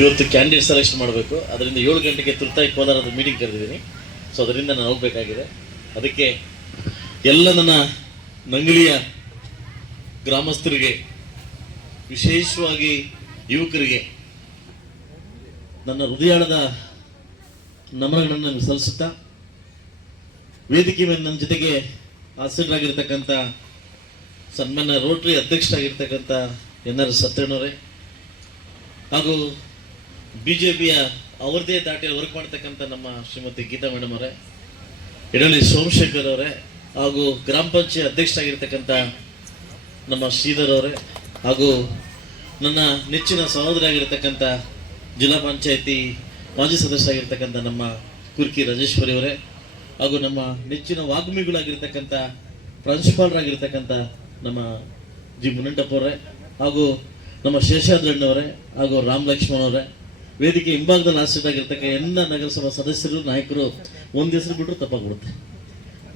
ಇವತ್ತು candidate selection ಮಾಡಬೇಕು. ಅದರಿಂದ ಏಳು ಗಂಟೆಗೆ ತುರ್ತಾಗಿ ಕೋಲಾರದ ಮೀಟಿಂಗ್ ಕರೆದಿದ್ದೀನಿ. ಸೊ ಅದರಿಂದ ನಾನು ಹೋಗಬೇಕಾಗಿದೆ. ಅದಕ್ಕೆ ಎಲ್ಲ ನನ್ನ ನಂಗಲಿಯ ಗ್ರಾಮಸ್ಥರಿಗೆ, ವಿಶೇಷವಾಗಿ ಯುವಕರಿಗೆ ನನ್ನ ಹೃದಯಾಳದ ನಮನಗಳನ್ನು ನಾನು ಸಲ್ಲಿಸುತ್ತಾ, ವೇದಿಕೆ ಮೇಲೆ ನನ್ನ ಜೊತೆಗೆ ಆಸಕ್ತರಾಗಿರ್ತಕ್ಕಂಥ ಸನ್ಮಾನ್ಯ ರೋಟರಿ ಅಧ್ಯಕ್ಷರಾಗಿರ್ತಕ್ಕಂಥ ಎನ್ ಆರ್ ಸತ್ಯಣ್ಣವರೇ ಹಾಗೂ ಬಿ ಜೆ ಪಿಯ ಅವರದೇ ದಾಟಿಯಲ್ಲಿ ವರ್ಕ್ ಮಾಡ್ತಕ್ಕಂಥ ನಮ್ಮ ಶ್ರೀಮತಿ ಗೀತಾ ಮೇಡಮ್ ಅವರೇ ಇಡಲಿ ಸೋಮಶೇಖರ್ ಅವರೇ, ಹಾಗೂ ಗ್ರಾಮ ಪಂಚಾಯತ್ ಅಧ್ಯಕ್ಷರಾಗಿರ್ತಕ್ಕಂಥ ನಮ್ಮ ಶ್ರೀಧರ್ ಅವರೇ, ಹಾಗೂ ನನ್ನ ನೆಚ್ಚಿನ ಸಹೋದರಿಯಾಗಿರ್ತಕ್ಕಂಥ ಜಿಲ್ಲಾ ಪಂಚಾಯತಿ ಮಾಜಿ ಸದಸ್ಯರಾಗಿರ್ತಕ್ಕಂಥ ನಮ್ಮ ಕುರ್ಕಿ ರಾಜೇಶ್ವರಿ ಅವರೇ, ಹಾಗೂ ನಮ್ಮ ನೆಚ್ಚಿನ ವಾಗ್ಮಿಗಳಾಗಿರ್ತಕ್ಕಂಥ ಪ್ರಾಂಶುಪಾಲರಾಗಿರ್ತಕ್ಕಂಥ ನಮ್ಮ ಜಿ ಮುನಂಟಪ್ಪ ಅವರೇ, ಹಾಗೂ ನಮ್ಮ ಶೇಷಾದ್ರಣ್ಣವರೇ ಹಾಗೂ ರಾಮ್ ಲಕ್ಷ್ಮಣ್ ಅವರೇ ವೇದಿಕೆ ಹಿಂಭಾಗದಲ್ಲಿ ಆಶ್ರಿತರಾಗಿರ್ತಕ್ಕ ಎಲ್ಲ ನಗರಸಭಾ ಸದಸ್ಯರು, ನಾಯಕರು ಒಂದು ಹೆಸರು ಬಿಟ್ಟರು ತಪ್ಪಾಗ್ಬಿಡುತ್ತೆ.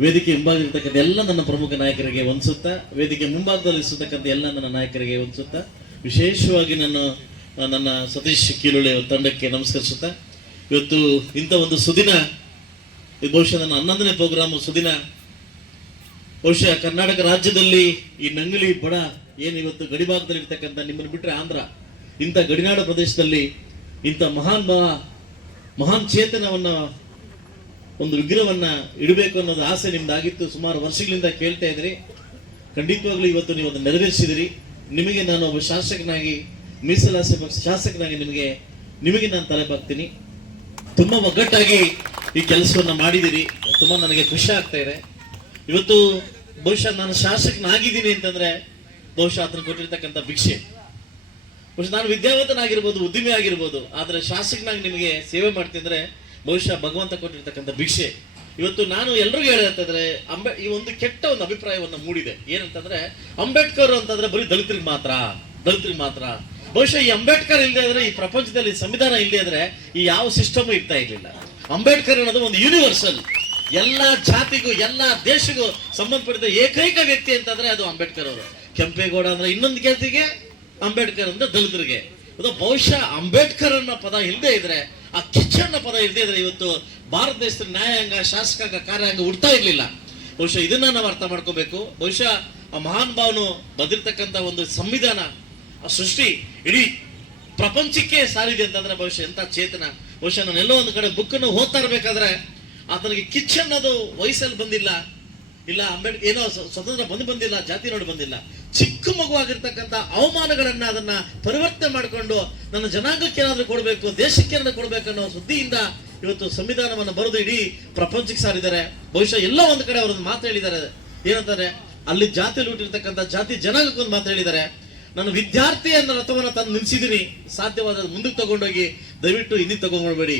ವೇದಿಕೆ ಹಿಂಭಾಗದಲ್ಲಿರ್ತಕ್ಕಂಥ ಎಲ್ಲ ನನ್ನ ಪ್ರಮುಖ ನಾಯಕರಿಗೆ ಒಂದ್ಸುತ್ತ ವೇದಿಕೆ ಮುಂಭಾಗದಲ್ಲಿ ಇರ್ತಕ್ಕಂಥ ಎಲ್ಲ ನನ್ನ ನಾಯಕರಿಗೆ ಒಂದ್ಸುತ್ತ ವಿಶೇಷವಾಗಿ ನಾನು ನನ್ನ ಸತೀಶ್ ಕೀಳುಳೆ ತಂಡಕ್ಕೆ ನಮಸ್ಕರಿಸುತ್ತಾ. ಇವತ್ತು ಇಂಥ ಒಂದು ಸುದಿನ, ಈ ಬಹುಶಃ ನನ್ನ ಹನ್ನೊಂದನೇ ಪ್ರೋಗ್ರಾಮ್ ಸುದಿನ. ಬಹುಶಃ ಕರ್ನಾಟಕ ರಾಜ್ಯದಲ್ಲಿ ಈ ನಂಗಲಿ ಬಡ, ಏನು ಇವತ್ತು ಗಡಿಭಾಗದಲ್ಲಿ ಇರ್ತಕ್ಕಂಥ ನಿಮ್ಮನ್ನು ಬಿಟ್ಟರೆ ಆಂಧ್ರ, ಇಂಥ ಗಡಿನಾಡ ಪ್ರದೇಶದಲ್ಲಿ ಇಂಥ ಮಹಾನ್ ಮಹಾ ಮಹಾನ್ ಚೇತನವನ್ನ, ಒಂದು ವಿಗ್ರಹವನ್ನ ಇಡಬೇಕು ಅನ್ನೋದು ಆಸೆ ನಿಮ್ದಾಗಿತ್ತು. ಸುಮಾರು ವರ್ಷಗಳಿಂದ ಕೇಳ್ತಾ ಇದ್ರಿ. ಖಂಡಿತವಾಗ್ಲೂ ಇವತ್ತು ನೀವು ಅದನ್ನು ನೆರವೇರಿಸಿದಿರಿ. ನಿಮಗೆ ನಾನು ಒಬ್ಬ ಶಾಸಕನಾಗಿ, ಮೀಸಲಾಸೆ ಶಾಸಕನಾಗಿ ನಿಮಗೆ ನಿಮಗೆ ನಾನು ತಲೆ ಬಾಗ್ತೀನಿ. ತುಂಬ ಒಗ್ಗಟ್ಟಾಗಿ ಈ ಕೆಲಸವನ್ನು ಮಾಡಿದ್ದೀರಿ ತುಂಬ ನನಗೆ ಖುಷಿ ಆಗ್ತಾ ಇದೆ. ಇವತ್ತು ಬಹುಶಃ ನಾನು ಶಾಸಕನಾಗಿದ್ದೀನಿ ಅಂತಂದ್ರೆ ಬಹುಶಃ ಅದನ್ನು ಕೊಟ್ಟಿರ್ತಕ್ಕಂಥ ಭಿಕ್ಷೆ. ಬಹುಶಃ ನಾನು ವಿದ್ಯಾವಂತನಾಗಿರ್ಬೋದು ಉದ್ಯಮಿ ಆಗಿರ್ಬೋದು ಆದರೆ ಶಾಸಕನಾಗಿ ನಿಮಗೆ ಸೇವೆ ಮಾಡ್ತಿದ್ರೆ ಬಹುಶಃ ಭಗವಂತ ಕೊಟ್ಟಿರ್ತಕ್ಕಂಥ ಭಿಕ್ಷೆ. ಇವತ್ತು ನಾನು ಎಲ್ರಿಗೂ ಹೇಳಿದ್ರೆ ಅಂಬೇ, ಈ ಒಂದು ಕೆಟ್ಟ ಒಂದು ಅಭಿಪ್ರಾಯವನ್ನು ಮೂಡಿದೆ. ಏನಂತಂದ್ರೆ, ಅಂಬೇಡ್ಕರ್ ಅಂತಂದ್ರೆ ಬರೀ ದಲಿತರಿಗೆ ಮಾತ್ರ ದಲಿತರಿಗೆ ಮಾತ್ರ. ಬಹುಶಃ ಈ ಅಂಬೇಡ್ಕರ್ ಇಲ್ಲದೆ ಇದ್ರೆ, ಈ ಪ್ರಪಂಚದಲ್ಲಿ ಸಂವಿಧಾನ ಇಲ್ಲದೆ ಇದ್ರೆ ಈ ಯಾವ ಸಿಸ್ಟಮ್ ಇರ್ತಾ ಇರಲಿಲ್ಲ. ಅಂಬೇಡ್ಕರ್ ಅನ್ನೋದು ಒಂದು ಯೂನಿವರ್ಸಲ್ ಎಲ್ಲ ಜಾತಿಗೂ, ಎಲ್ಲ ದೇಶಗೂ ಸಂಬಂಧಪಟ್ಟಿದ ಏಕೈಕ ವ್ಯಕ್ತಿ ಅಂತಂದ್ರೆ ಅದು ಅಂಬೇಡ್ಕರ್ ಅವರು. ಕೆಂಪೇಗೌಡ ಅಂದ್ರೆ ಇನ್ನೊಂದು ಜಾತಿಗೆ ಅಂಬೇಡ್ಕರ್ ಅಂದ್ರೆ ದಲಿತರಿಗೆ. ಅದು ಬಹುಶಃ ಅಂಬೇಡ್ಕರ್ ಅನ್ನೋ ಪದ ಇಲ್ಲದೆ ಇದ್ರೆ, ಆ ಕಿಚ್ಚನ್ನ ಪದ ಇಲ್ಲದೆ ಇದ್ರೆ ಇವತ್ತು ಭಾರತ ದೇಶದ ನ್ಯಾಯಾಂಗ, ಶಾಸಕಾಂಗ, ಕಾರ್ಯಾಂಗ ಹುಡ್ತಾ ಇರ್ಲಿಲ್ಲ. ಬಹುಶಃ ಇದನ್ನ ನಾವು ಅರ್ಥ ಮಾಡ್ಕೋಬೇಕು. ಬಹುಶಃ ಆ ಮಹಾನ್ ಭಾವನು ಬದಿರ್ತಕ್ಕಂಥ ಒಂದು ಸಂವಿಧಾನ, ಆ ಸೃಷ್ಟಿ ಇಡೀ ಪ್ರಪಂಚಕ್ಕೆ ಸಾರಿದೆ ಅಂತಂದ್ರೆ ಬಹುಶಃ ಎಂಥ ಚೇತನ. ಬಹುಶಃ ನಾನು ಎಲ್ಲೋ ಒಂದು ಕಡೆ ಬುಕ್ಕನ್ನು ಓದ್ತಾ ಇರ್ಬೇಕಾದ್ರೆ ಆತನಿಗೆ ಕಿಚ್ಚನ್ನೋದು ವಯಸ್ಸಲ್ಲಿ ಬಂದಿಲ್ಲ. ಇಲ್ಲ ಅಂಬೇಡ್ ಏನೋ ಸ್ವತಂತ್ರ ಬಂದು ಬಂದಿಲ್ಲ, ಜಾತಿ ನೋಡಿ ಬಂದಿಲ್ಲ. ಚಿಕ್ಕ ಮಗುವಾಗಿರ್ತಕ್ಕಂಥ ಅವಮಾನಗಳನ್ನ ಅದನ್ನ ಪರಿವರ್ತನೆ ಮಾಡಿಕೊಂಡು ನನ್ನ ಜನಾಂಗಕ್ಕೆ ಏನಾದರೂ ಕೊಡಬೇಕು, ದೇಶಕ್ಕೆ ಏನಾದರೂ ಕೊಡಬೇಕು ಅನ್ನೋ ಸುದ್ದಿಯಿಂದ ಇವತ್ತು ಸಂವಿಧಾನವನ್ನು ಬರೆದು ಇಡೀ ಪ್ರಪಂಚಕ್ಕೆ ಸಾರಿದ್ದಾರೆ. ಬಹುಶಃ ಎಲ್ಲ ಒಂದು ಕಡೆ ಅವರೊಂದು ಮಾತು ಹೇಳಿದ್ದಾರೆ. ಏನಂತಾರೆ? ಅಲ್ಲಿ ಜಾತಿಯಲ್ಲಿ ಹುಟ್ಟಿರ್ತಕ್ಕಂಥ ಜಾತಿ ಜನಾಂಗಕ್ಕೆ ಒಂದು ಮಾತು ಹೇಳಿದ್ದಾರೆ. ನಾನು ವಿದ್ಯಾರ್ಥಿ ಅನ್ನೋ ರಥವನ್ನು ತಂದು ನಿಲ್ಸಿದ್ದೀನಿ. ಸಾಧ್ಯವಾದ ಮುಂದಕ್ಕೆ ತಗೊಂಡೋಗಿ ದಯವಿಟ್ಟು ಹಿಂದಿಗೆ ತಗೊಂಡ್ಬೇಡಿ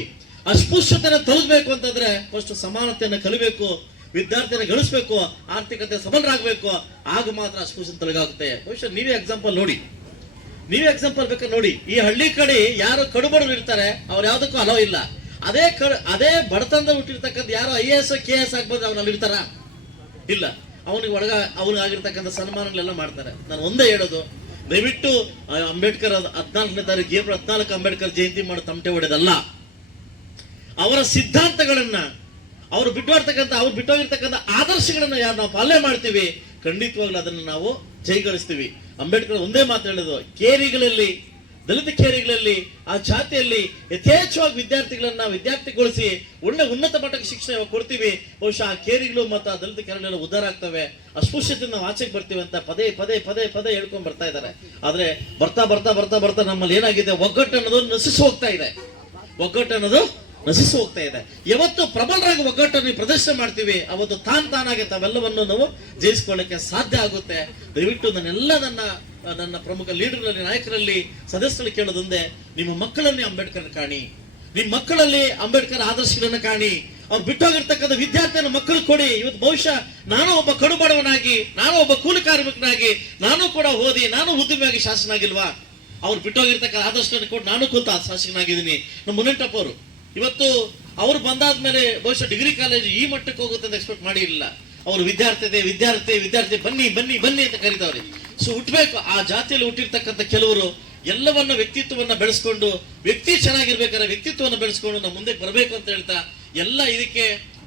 ಅಸ್ಪೃಶ್ಯತೆಯನ್ನು ತಲುಪಬೇಕು ಅಂತಂದ್ರೆ ಫಸ್ಟ್ ಸಮಾನತೆಯನ್ನು ಕಲಿಬೇಕು. ವಿದ್ಯಾರ್ಥಿಯನ್ನು ಗಳಿಸ್ಬೇಕು ಆರ್ಥಿಕತೆ ಸಬಲರಾಗಬೇಕು, ಆಗ ಮಾತ್ರ ಅಸ್ಪೃಶ್ಯತೆ ತೊಲಗಾಗುತ್ತೆ. ಬಹುಶಃ ನೀವೇ ಎಕ್ಸಾಂಪಲ್ ನೋಡಿ. ನೀವೇ ಎಕ್ಸಾಂಪಲ್ ಬೇಕಾದ್ರೆ ನೋಡಿ. ಈ ಹಳ್ಳಿ ಕಡೆ ಯಾರು ಕಡುಬಡವರು ಇರ್ತಾರೆ, ಅವ್ರು ಯಾವ್ದಕ್ಕೂ ಅಲೋ ಇಲ್ಲ. ಅದೇ ಕಡ, ಅದೇ ಬಡತನದ ಹುಟ್ಟಿರ್ತಕ್ಕಂಥ ಯಾರು I A S K S ಆಗ್ಬೋದು ಅವ್ನಲ್ಲಿ ಇರ್ತಾರ ಇಲ್ಲ. ಅವನಿಗೆ ಒಳಗ ಅವನಿಗಾಗಿರ್ತಕ್ಕಂಥ ಸನ್ಮಾನಗಳೆಲ್ಲ ಮಾಡ್ತಾರೆ. ನಾನು ಒಂದೇ ಹೇಳೋದು, ದಯವಿಟ್ಟು ಅಂಬೇಡ್ಕರ್ ಹದಿನಾಲ್ಕನೇ ತಾರೀಕು, ಏಪ್ರಿಲ್ ಹದಿನಾಲ್ಕು ಅಂಬೇಡ್ಕರ್ ಜಯಂತಿ ಮಾಡಿ ತಮಟೆ ಹೊಡೆದಲ್ಲ ಅವರ ಸಿದ್ಧಾಂತಗಳನ್ನ ಅವರು ಬಿಟ್ಟೋರ್ತಕ್ಕಂಥ ಅವ್ರು ಬಿಟ್ಟೋಗಿರ್ತಕ್ಕಂಥ ಆದರ್ಶಗಳನ್ನ ಯಾರು ನಾವು ಪಾಲನೆ ಮಾಡ್ತೀವಿ, ಖಂಡಿತವಾಗ್ಲೂ ಅದನ್ನ ನಾವು ಜೈಗಳಿಸ್ತೀವಿ ಅಂಬೇಡ್ಕರ್ ಒಂದೇ ಮಾತು ಹೇಳೋದು, ಕೇರಿಗಳಲ್ಲಿ, ದಲಿತ ಕೇರಿಗಳಲ್ಲಿ, ಆ ಜಾತಿಯಲ್ಲಿ ಯಥೇಚ್ಛವಾಗಿ ವಿದ್ಯಾರ್ಥಿಗಳನ್ನ ವಿದ್ಯಾರ್ಥಿಗೊಳಿಸಿ ಒಳ್ಳೆ ಉನ್ನತ ಮಟ್ಟಕ್ಕೆ ಶಿಕ್ಷಣ ಕೊಡ್ತೀವಿ. ಬಹುಶಃ ಆ ಕೇರಿಗಳು ಮತ್ತು ಆ ದಲಿತ ಕೇರಳೆಲ್ಲ ಉದ್ಧಾರ ಆಗ್ತವೆ. ಅಸ್ಪೃಶ್ಯತೆಯಿಂದ ನಾವು ಆಚೆಗೆ ಬರ್ತೀವಿ ಅಂತ ಪದೇ ಪದೇ ಪದೇ ಪದೇ ಹೇಳ್ಕೊಂಡ್ ಬರ್ತಾ ಇದ್ದಾರೆ. ಆದರೆ ಬರ್ತಾ ಬರ್ತಾ ಬರ್ತಾ ಬರ್ತಾ ನಮ್ಮಲ್ಲಿ ಏನಾಗಿದೆ? ಒಗ್ಗಟ್ಟು ಅನ್ನೋದು ನಶಿಸಿ ಹೋಗ್ತಾ ಇದೆ. ಒಗ್ಗಟ್ಟು ಅನ್ನೋದು ನಶಿಸಿ ಹೋಗ್ತಾ ಇದೆ ಯಾವತ್ತು ಪ್ರಬಲರಾಗಿ ಒಗ್ಗಟ್ಟನ್ನು ಪ್ರದರ್ಶನ ಮಾಡ್ತೀವಿ, ಅವತ್ತು ತಾನ್ ತಾನಾಗಿ ತಾವೆಲ್ಲವನ್ನು ನಾವು ಜಯಿಸ್ಕೊಳ್ಳಕ್ಕೆ ಸಾಧ್ಯ ಆಗುತ್ತೆ. ದಯವಿಟ್ಟು ನನ್ನೆಲ್ಲ ನನ್ನ ನನ್ನ ಪ್ರಮುಖ ಲೀಡರ್ನಲ್ಲಿ, ನಾಯಕರಲ್ಲಿ, ಸದಸ್ಯರಲ್ಲಿ ಕೇಳೋದೊಂದೇ ನಿಮ್ಮ ಮಕ್ಕಳಲ್ಲಿ ಅಂಬೇಡ್ಕರ್ ಕಾಣಿ. ನಿಮ್ಮ ಮಕ್ಕಳಲ್ಲಿ ಅಂಬೇಡ್ಕರ್ ಆದರ್ಶಗಳನ್ನು ಕಾಣಿ. ಅವ್ರು ಬಿಟ್ಟೋಗಿರ್ತಕ್ಕಂಥ ವಿದ್ಯಾರ್ಥಿಯನ್ನು ಮಕ್ಕಳು ಕೊಡಿ. ಇವತ್ತು ಬಹುಶಃ ನಾನು ಒಬ್ಬ ಕಡುಬಡವನಾಗಿ, ನಾನು ಒಬ್ಬ ಕೂಲಿ ಕಾರ್ಮಿಕನಾಗಿ, ನಾನು ಕೂಡ ಓದಿ, ನಾನು ಉದ್ಯಮಿಯಾಗಿ ಶಾಸನಾಗಿಲ್ವಾ ಅವ್ರು ಬಿಟ್ಟೋಗಿರ್ತಕ್ಕ ಆದರ್ಶಗಳನ್ನು ಕೊಟ್ಟು ನಾನು ಕೂತ ಶಾಸಕನಾಗಿದ್ದೀನಿ. ನಮ್ಮ ಮುನಂಟಪ್ಪ ಅವರು ಇವತ್ತು ಅವ್ರು ಬಂದಾದ್ಮೇಲೆ ಬಹುಶಃ ಡಿಗ್ರಿ ಕಾಲೇಜು ಈ ಮಟ್ಟಕ್ಕೆ ಹೋಗುತ್ತೆ ಅಂತ ಎಕ್ಸ್ಪೆಕ್ಟ್ ಮಾಡಿರಲಿಲ್ಲ ಅವರು ವಿದ್ಯಾರ್ಥಿ ವಿದ್ಯಾರ್ಥಿ ವಿದ್ಯಾರ್ಥಿ ಬನ್ನಿ ಬನ್ನಿ ಬನ್ನಿ ಅಂತ ಕರೀತಾವ್ರಿ. ಸೊ ಹುಟ್ಟಬೇಕು ಆ ಜಾತಿಯಲ್ಲಿ ಹುಟ್ಟಿರ್ತಕ್ಕಂಥ ಕೆಲವರು ಎಲ್ಲವನ್ನ ವ್ಯಕ್ತಿತ್ವವನ್ನ ಬೆಳೆಸ್ಕೊಂಡು, ವ್ಯಕ್ತಿ ಚೆನ್ನಾಗಿರ್ಬೇಕಾದ್ರೆ ವ್ಯಕ್ತಿತ್ವವನ್ನು ಬೆಳೆಸ್ಕೊಂಡು ನಾವು ಮುಂದೆ ಬರಬೇಕು ಅಂತ ಹೇಳ್ತಾ, ಎಲ್ಲ ಇದಕ್ಕೆ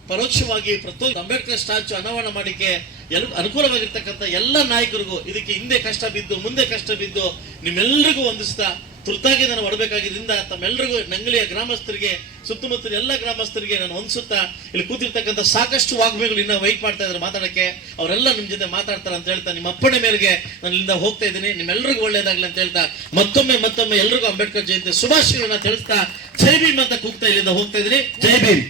ಪರೋಕ್ಷವಾಗಿ ಪ್ರತಿಯೊಂದು ಅಂಬೇಡ್ಕರ್ ಸ್ಟ್ಯಾಚು ಅನಾವರಣ ಮಾಡಿಕೆ ಎಲ್ ಅನುಕೂಲವಾಗಿರ್ತಕ್ಕಂಥ ಎಲ್ಲ ನಾಯಕರಿಗೂ ಇದಕ್ಕೆ ಹಿಂದೆ ಕಷ್ಟ ಬಿದ್ದು, ಮುಂದೆ ಕಷ್ಟ ಬಿದ್ದು ನಿಮ್ಮೆಲ್ಲರಿಗೂ ಹೊಂದಿಸ್ತಾ ತುರ್ತಾಗಿ ನಾನು ಹೊರಬೇಕಾಗಿದ್ದರಿಂದ ತಮ್ಮೆಲ್ಲರಿಗೂ ನಂಗಲಿಯ ಗ್ರಾಮಸ್ಥರಿಗೆ, ಸುತ್ತಮುತ್ತಲಿನ ಎಲ್ಲ ಗ್ರಾಮಸ್ಥರಿಗೆ ನಾನು ಹೊಂದಿಸುತ್ತಾ ಇಲ್ಲಿ ಕೂತಿರ್ತಕ್ಕಂಥ ಸಾಕಷ್ಟು ವಾಗ್ಮಿಗಳು ಇನ್ನೂ ವೈಟ್ ಮಾಡ್ತಾ ಇದ್ದಾರೆ ಮಾತಾಡಕ್ಕೆ. ಅವರೆಲ್ಲ ನಿಮ್ಮ ಜೊತೆ ಮಾತಾಡ್ತಾರೆ ಅಂತ ಹೇಳ್ತಾ ನಿಮ್ಮ ಅಪ್ಪಣೆ ಮೇರೆಗೆ ನಾನು ಇಲ್ಲಿಂದ ಹೋಗ್ತಾ ಇದ್ದೀನಿ. ನಿಮ್ಮೆಲ್ಲರಿಗೂ ಒಳ್ಳೆಯದಾಗಲಿ ಅಂತ ಹೇಳ್ತಾ ಮತ್ತೊಮ್ಮೆ ಮತ್ತೊಮ್ಮೆ ಎಲ್ರಿಗೂ ಅಂಬೇಡ್ಕರ್ ಜಯಂತಿ ಶುಭಾಶಯಗಳನ್ನ ತಿಳಿಸ್ತಾ ಜೈ ಭೀಮ್ ಅಂತ ಕೂಗ್ತಾ ಇಲ್ಲಿಂದ ಹೋಗ್ತಾ ಇದ್ದೀನಿ. ಜೈ ಭೀಮ್.